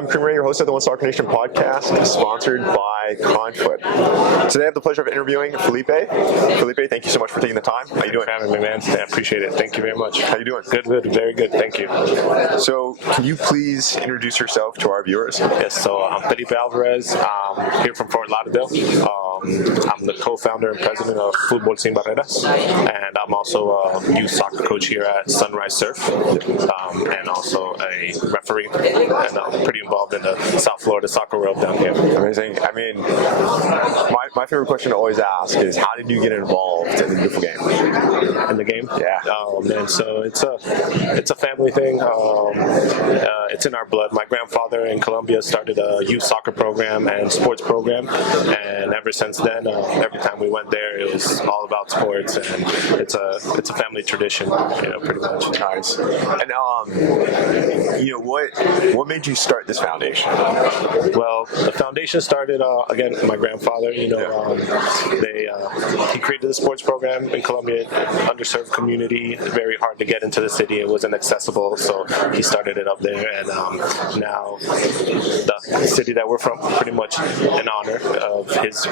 I'm Cream Ray, your host of the One Soccer Nation podcast, sponsored by Conflict. Today I have the pleasure of interviewing Felipe. Felipe, thank you so much for taking the time. How you doing? Thanks for having me, man. I appreciate it. Thank you very much. How you doing? Good, very good. Thank you. So, can you please introduce yourself to our viewers? Yes, so I'm Felipe Alvarez. I'm here from Fort Lauderdale. I'm the co-founder and president of Futbol Simas, Barreras, and I'm also a youth soccer coach here at Sunrise Surf, and also a referee, and I'm pretty involved in the South Florida soccer world down here. Amazing. I mean, my favorite question to always ask is, how did you get involved in the beautiful game? In the game? Yeah. Oh man, so it's a family thing. It's in our blood. My grandfather in Colombia started a youth soccer program and sports program, and ever since then, every time we went there, it was all about sports, and it's a family tradition, pretty much. Nice. And what made you start this foundation? Well, the foundation started again with my grandfather. He created the sports program in Colombia, underserved community, very hard to get into the city. It wasn't accessible, so he started it up there, and now the city that we're from, pretty much in honor of his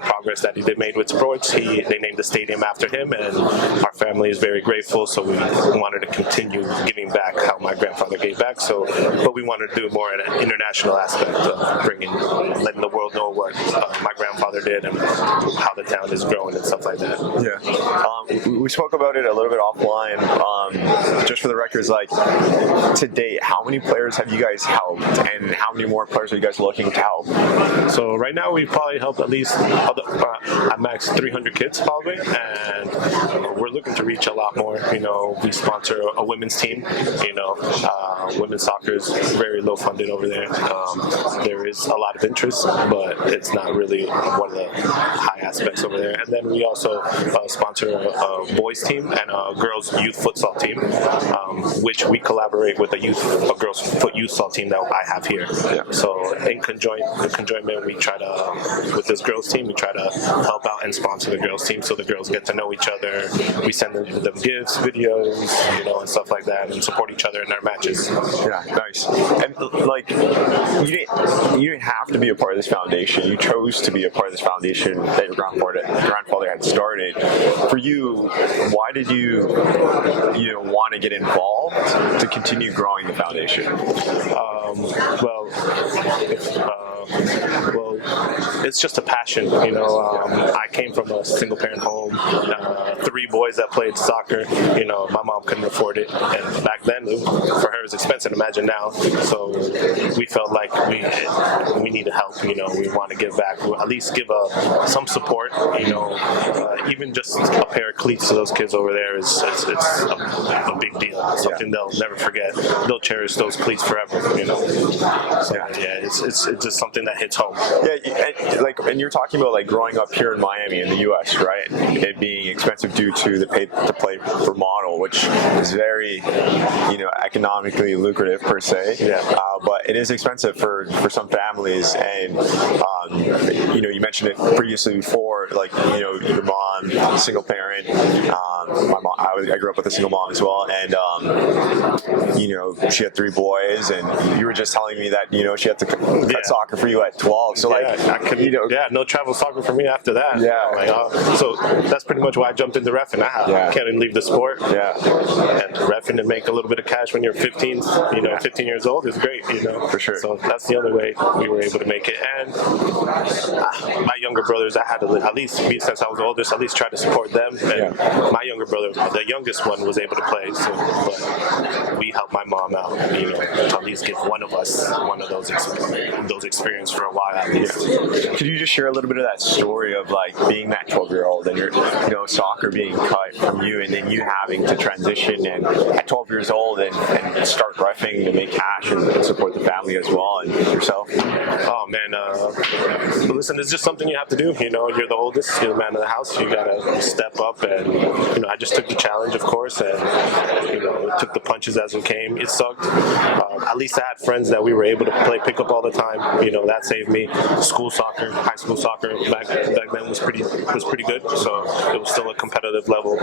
progress that he made with sports, they named the stadium after him, and our family is very grateful, so we wanted to continue giving back how my grandfather gave back, but we wanted to do more in an international aspect of letting the world know what my grandfather did and how the town is growing and stuff like that. Yeah. We spoke about it a little bit offline. Just for the records, to date, how many players have you guys helped, and how many more players are you guys looking to help? So right now we've probably helped at least at max 300 kids probably, and we're looking to reach a lot more. We sponsor a women's team. Women's soccer is very low funded over there. There is a lot of interest, but it's not really one of the high aspects over there. And then we also sponsor a boys team and a girls youth futsal team, which we collaborate with a girls foot youth futsal team that I have here. Yeah. So in conjointment, we try to, with this girls team, we try to help out and sponsor the girls team so the girls get to know each other. We send them gifts, videos, and stuff like that, and support each other in our matches. Yeah, nice. And you didn't have to be a part of this foundation. You chose to be a part of this foundation that your grandfather had started. For you, why did you want to get involved to continue growing the foundation? Well, it's just a passion. I came from a single parent home, 3 boys that played soccer. My mom couldn't afford it, and back then for her it was expensive. Imagine now. So we felt like we need to help. We want to give back, at least give some support. Even just a pair of cleats to those kids over there it's a big deal. It's something they'll never forget. They'll cherish those cleats forever. So it's just something that hits home. Yeah, and you're talking about growing up here in Miami in the U.S., right? It being expensive due to the pay to play for model, which is very, economically lucrative per se. Yeah. But it is expensive for some families, and you mentioned it previously before, your mom, single parent. My mom, I grew up with a single mom as well, and she had 3 boys, and you were just telling me that she had to cut soccer for you at 12. So I could, no travel soccer for me after that. Yeah. So that's pretty much why I jumped into reffing. I can't even leave the sport. Yeah. And reffing to make a little bit of cash when you're 15, 15 years old is great. For sure. So that's the other way we were able to make it. And my younger brothers, I had to at least, since I was the oldest, at least try to support them. And my younger brother, the youngest one, was able to play. So, but we helped my mom out, to at least give one of us one of those experiences for a while at least. Could you just share a little bit of that story of being that 12-year-old and your soccer being cut from you, and then you having to transition and at 12 years old and start reffing to make cash and support the family as well and yourself? Oh man, listen, it's just something you have to do. You're the oldest, you're the man of the house. You gotta step up, and I just took the challenge, of course, and took the punches as it came. It sucked. At least I had friends that we were able to play pickup all the time. You know, that saved me. School soccer, high school soccer back then was pretty good. So it was still a competitive level.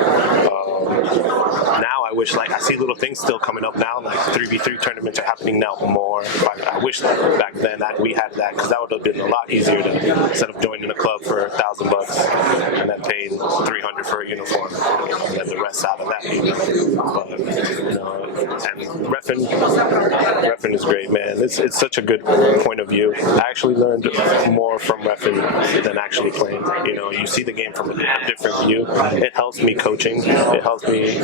Now I wish, like, I see little things still coming up now, like 3v3 tournaments are happening now more. I wish back then that we had that, because that would have been a lot easier to, instead of joining a club for $1,000 and then paying $300 for a uniform, and then the rest out of that. But you know, and reffing is great, man. It's such a good point of view. I actually learned more from reffing than actually playing. You know, you see the game from a different view. It helps me coaching. It helps me,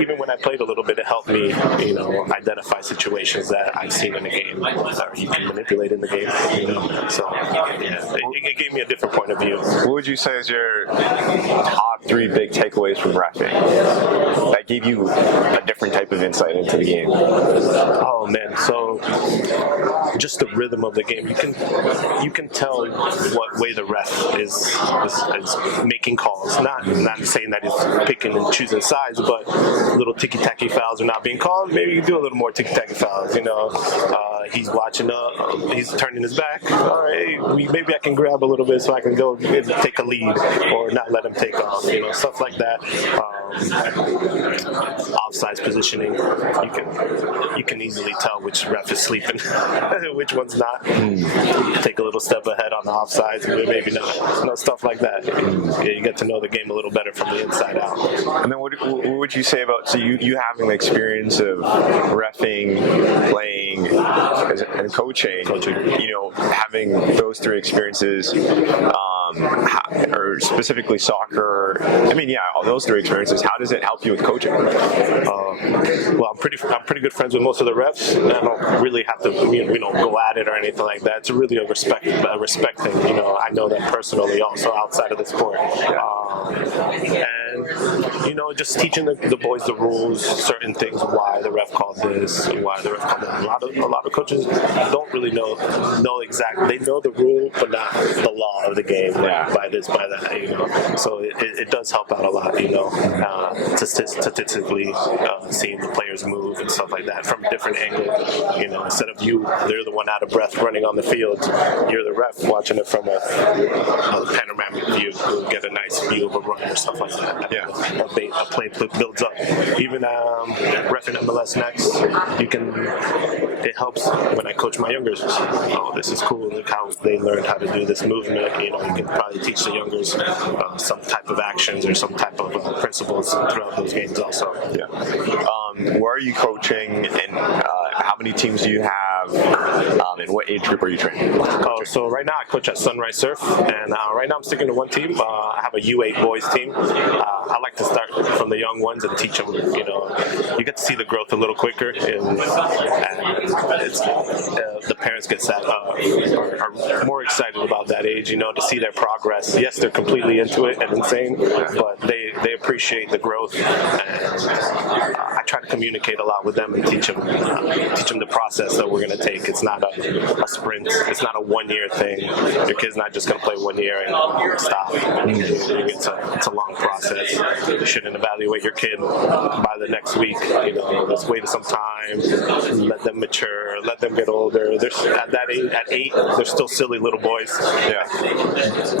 even when I played a little bit, it helped me, you know, identify situations that I've seen in the game or you can manipulate in the game. You know? So yeah, it gave me a different point of view. What would you say is your top 3 big takeaways from reffing that gave you a different type of insight into the game? Oh man, so just the rhythm of the game. You can tell what way the ref is making calls. Not saying that he's picking and choosing sides, but little ticky-tacky fouls are not being called. Maybe you do a little more ticky-tacky fouls. You know, he's watching he's turning his back. All right, maybe I can grab a little bit so I can go take a lead or not let him take off. You know, stuff like that. Offsides positioning, you can easily tell which ref is sleeping, which one's not. Take a little step ahead on the offsides, maybe not. You know, stuff like that. Yeah, you get to know the game a little better from the inside out. And then what would you say about, so you having the experience of reffing, playing, and coaching, you know, having those 3 experiences, or specifically soccer, I mean, yeah, all those 3 experiences, how does it help you with coaching? Well, I'm pretty good friends with most of the refs. I don't really have to, you know, go at it or anything like that. It's really a respect thing. You know, I know that personally also outside of the sport. And, you know, just teaching the boys the rules, certain things, why the ref called this, why the ref called that. A lot of coaches don't really know exactly. They know the rule, but not the law of the game. Yeah. By this, by that, you know. So it does help out a lot, you know, statistically seeing the players move and stuff like that from a different angle. You know, instead of they're the one out of breath running on the field, you're the ref watching it from a panoramic view. You get a nice view of a run or stuff like that. Yeah. A play builds up. Even reffing MLS next, it helps when I coach my youngers. Oh, this is cool. Look how they learned how to do this movement. You know, you can probably teach the youngers some type of actions or some type of principles throughout those games also. Yeah. Where are you coaching, and how many teams do you have, and what age group are you training? So right now I coach at Sunrise Surf, and right now I'm sticking to one team. I have a U8 boys team. I like to start from the young ones and teach them. You know, you get to see the growth a little quicker, and the parents get are more excited about that age. You know, to see their progress. Yes, they're completely into it and insane, but they appreciate the growth. And I try to communicate a lot with them and teach them the process that we're going to take. It's not a sprint. It's not a 1-year thing. Your kid's not just going to play 1 year and stop. It's a long process. You shouldn't evaluate your kid by the next week. You know, let's wait some time, let them mature, let them get older. At that age, at 8, they're still silly little boys. Yeah,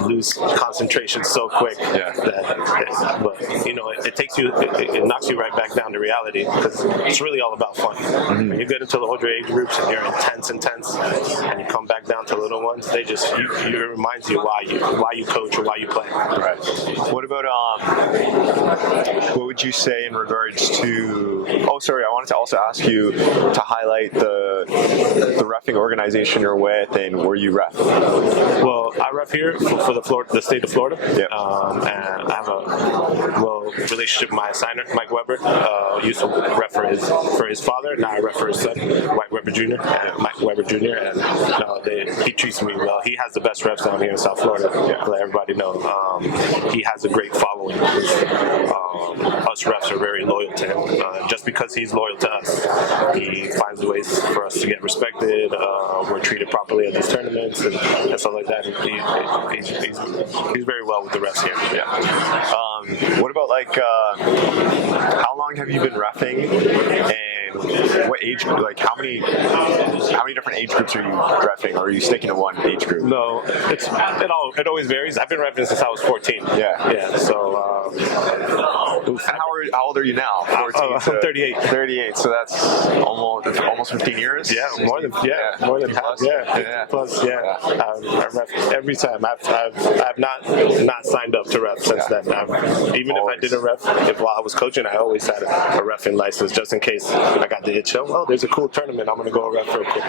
lose concentration so quick. Yeah. But you know, it knocks you right back down to reality, because it's really all about fun. When you get into the older age groups and you're intense, and you come back down to little ones, it reminds you why you coach or why you play. Right. What about what would you say in regards to? Oh, sorry, I wanted to also ask you to highlight the reffing organization you're with and where you ref. Well, I ref here for the state of Florida. Yep. And I have a relationship with my assigner, Mike Weber. Used to ref for his father. Now I ref for his son, Mike Weber Jr. Mike Weber Jr. And he treats me well. He has the best refs down here in South Florida. Yeah. Let everybody know. He has a great following. Us refs are very loyal to him. Just because he's loyal to us, he finds ways for us to get respected. We're treated properly at these tournaments and stuff like that. He's very well with the refs here. Yeah. What about how long have you been reffing, and what age? Like how many different age groups are you reffing, or are you sticking to one age group? No, it always varies. I've been repping since I was 14. Yeah. So, And how old are you now? 14 I'm 38. 38. So that's almost 15 years. Yeah, more than half. Yeah, plus. Yeah. I ref every time. I've not signed up to ref since then. Even if I didn't ref, while I was coaching, I always had a reffing license just in case I got the itch. Oh, there's a cool tournament. I'm gonna go ref real quick.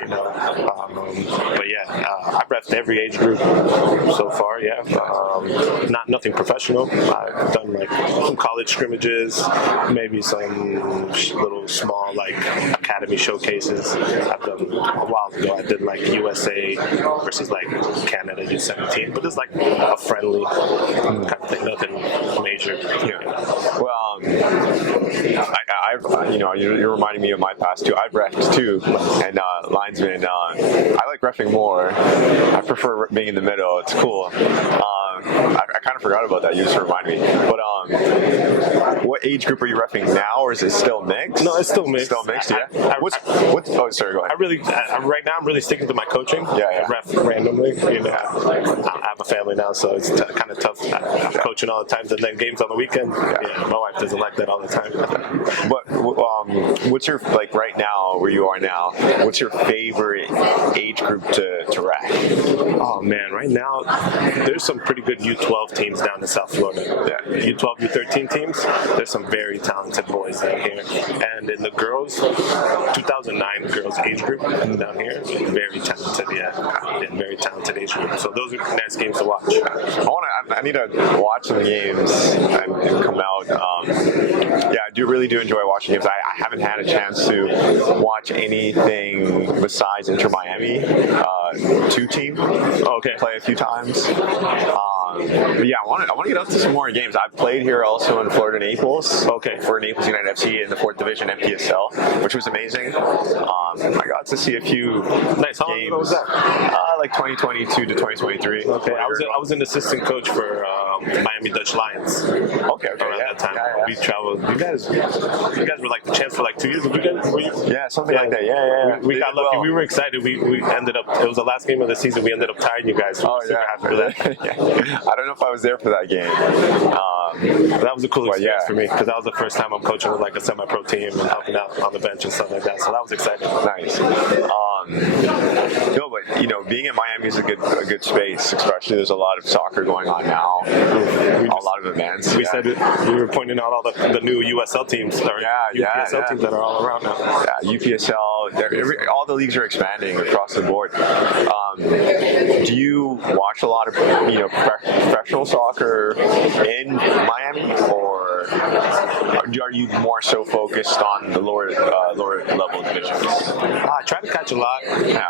You know. But yeah, I've refed every age group so far. Yeah. Nothing professional. I've done like some college scrimmages, maybe some little small like academy showcases. I've done a while ago. I did like USA versus like Canada U17, but it's like a friendly kind of thing, nothing major. Well, you're reminding me of my past too. I've reffed too, and linesman. I like reffing more. I prefer being in the middle. It's cool. I kind of forgot about that. You just reminded me. But what age group are you reffing now, or is it still mixed? No, it's still mixed. Still mixed, yeah. Oh, sorry. Go ahead. Right now I'm really sticking to my coaching. Yeah. I ref randomly. I have a family now, so it's kind of tough. I'm coaching all the time, and then games on the weekend. Yeah, my wife doesn't like that all the time. But what's your right now where you are now? What's your favorite age group to ref? Oh man, right now there's some pretty good U12 teams down in South Florida. Yeah. U12, U13 teams. There's some very talented boys down here, and in the girls, 2009 girls age group down here, very talented. Yeah, very talented age group. So those are nice games to watch. I need to watch some games and come out. I really do enjoy watching games. I haven't had a chance to watch anything besides Inter Miami 2 team. Play a few times. But yeah, I want to get out to some more games. I've played here also in Florida, Naples. For Naples United FC in the 4th Division MPSL, which was amazing. I got to see a few nice. How long ago was that? Like 2022 to 2023. Okay, I was an assistant coach for Miami Dutch Lions. Okay. Around that time, we traveled. You guys were like the champs for like 2 years. Were you? Yeah, something like that. Yeah. We got lucky. We were excited. We ended up. It was the last game of the season. We ended up tying you guys. Happy for that. I don't know if I was there for that game. That was a cool experience for me because that was the first time I'm coaching with like a semi-pro team and helping out on the bench and stuff like that. So that was exciting. Nice. But being in Miami is a good space. Especially there's a lot of soccer going on now. A lot of events. We said we were pointing out all the new USL teams. UPSL teams that are all around now. Yeah, UPSL. All the leagues are expanding across the board. Do you watch a lot of professional soccer in Miami, or are you more so focused on the lower level divisions? I try to catch a lot,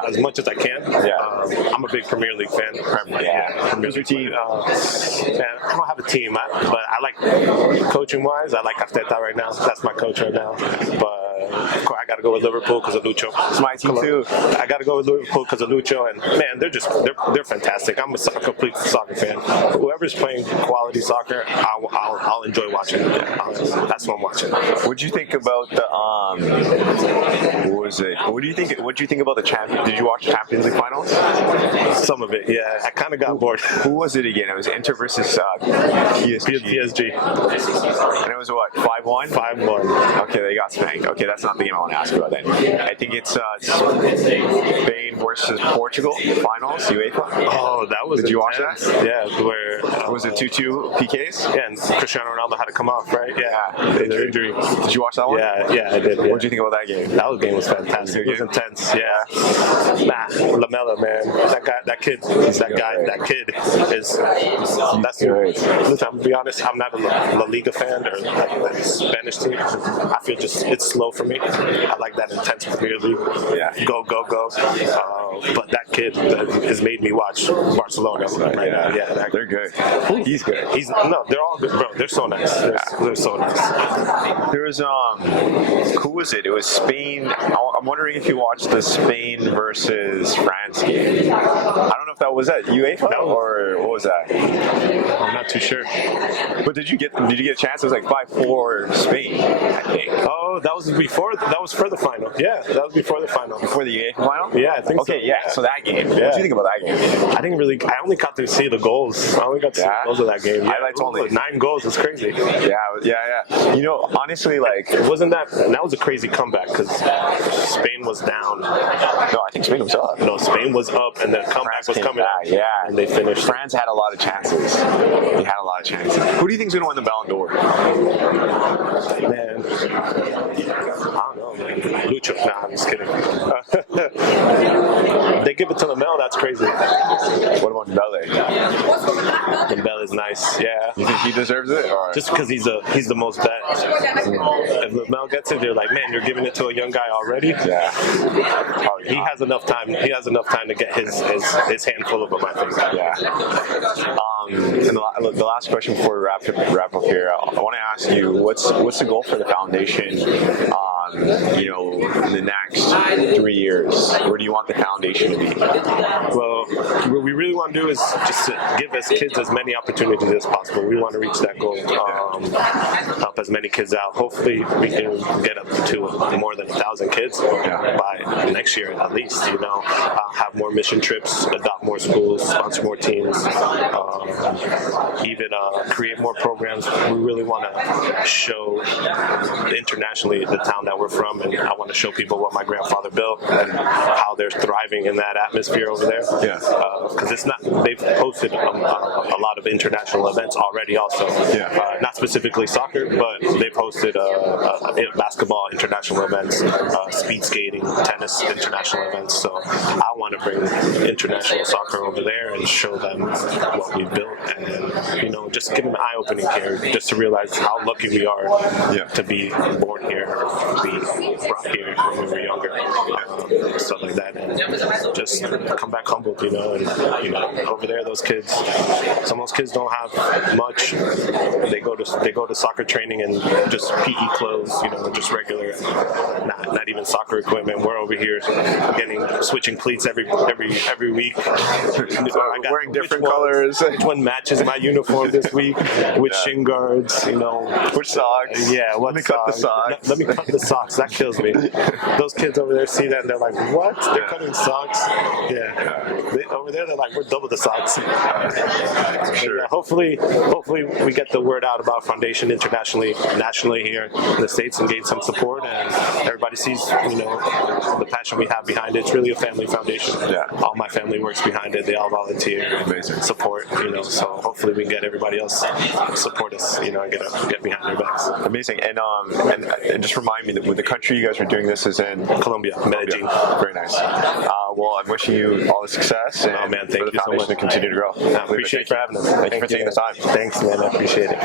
as much as I can. I'm a big Premier League fan. Who's your team? I don't have a team, but I like coaching-wise. I like Arteta right now. That's my coach right now. But of course, I got to go with Liverpool because of Lucho. It's my team too. I got to go with Liverpool because of Lucho, and man, they're fantastic. I'm a complete soccer fan. Whoever's playing quality soccer, I'll enjoy watching. That's what I'm watching. What do you think about the What do you think about the Champions? Did you watch the Champions League finals? Some of it, yeah. I kind of got bored. Who was it again? It was Inter versus PSG. And it was what, 5-1? 5-1. Okay, they got spanked. Okay, that's not the game I want to ask about then. I think it's Spain versus Portugal finals, UEFA. Oh, that was. Did you watch that? Yeah, where was it 2-2 PKs? Yeah, and Cristiano Ronaldo had to come off, right? Yeah, injury. Did you watch that one? Yeah, I did. Yeah. What did you think about that game? That game was fantastic. It was intense. Yeah. Lamella, man, that kid is. That's great. Listen, I'm gonna be honest. I'm not a La Liga fan or like Spanish team. I feel it's slow for me. I like that intense Premier League. Yeah. Go. But that kid has made me watch Barcelona right now. Yeah, they're good. He's good. They're all good, bro. They're so nice. They're so nice. There was who was it? It was Spain. I'm wondering if you watched the Spain versus France game. I don't know if that was at UEFA or what was that? I'm not too sure. But did you get a chance? It was like 5-4 Spain, I think. Oh, that was for the final. Yeah, that was before the final. Before the UEFA final? Yeah, I think so. Okay, yeah. So that game. What Yeah. do you think about that game? I only got to see the goals. I only got to see the goals of that game. Yeah, Highlights only. 9 goals. It's crazy. Yeah. You know, honestly, like It wasn't that was a crazy comeback because Spain was down. no, I think Spain was up. No, Spain was up and the comeback France was came coming back, out. yeah. And they finished. France had a lot of chances. They had a lot of chances. Who do you think's going to win the Ballon d'Or? Man, I don't know, man. Lucho. Nah, I'm just kidding. They give it to Lamel. That's crazy. What about Dembele? Dembele's nice. Yeah. You think he deserves it? Or? Just because he's the most bet. If Lamel gets it, they're like, man, you're giving it to a young guy already. Yeah. He has enough time. He has enough time to get his handful of them, I think. Yeah. And the last question before we wrap up here, I want to ask you, what's the goal for the foundation? You know, in the next 3 years, where do you want the foundation to be? Well, what we really want to do is just to give us kids as many opportunities as possible. We want to reach that goal, help as many kids out. Hopefully, we can get up to more than 1,000 kids by next year at least. You know, have more mission trips, adopt more schools, sponsor more teams, even create more programs. We really want to show internationally the town that we're from, and I want to show people what my grandfather built and how they're thriving in that atmosphere over there. Yeah. Because it's not, they've hosted a lot of international events already also. Yeah. Not specifically soccer, but they've hosted basketball international events, speed skating, tennis international events. So I want to bring international soccer over there and show them what we built, and you know, just give them an eye-opening here, just to realize how lucky we are to be born here, be brought here when we were younger, stuff like that, and just come back humbled, you know. And you know, over there, those kids, some of those kids don't have much. They go to soccer training and just PE clothes, you know, just regular, not even soccer equipment. We're over here switching cleats every week. Wearing different colors. Which one matches my uniform this week? Which shin guards? You know, which socks? Yeah, what? Let me cut the socks. Let me cut the socks. That kills me. Those kids over there see that and they're like, "What? They're cutting socks?" Yeah. Over there, they're like, "We're double the socks." Sure. Yeah, hopefully we get the word out about foundation internationally, nationally here in the States, and gain some support, and everybody sees, you know, the passion we have behind it. It's really a family foundation. Yeah. All my family works behind it. They all volunteer. Amazing. Support, you know. So hopefully we can get everybody else support us, you know, and get behind their backs. Amazing. And just remind me that the country you guys are doing this is in Colombia, Medellin. Very nice. Well, I'm wishing you all the success. And man, thank for the you so foundation much. to continue to grow. I appreciate you for having us. Thank you for taking the time. Thanks, man. I appreciate it.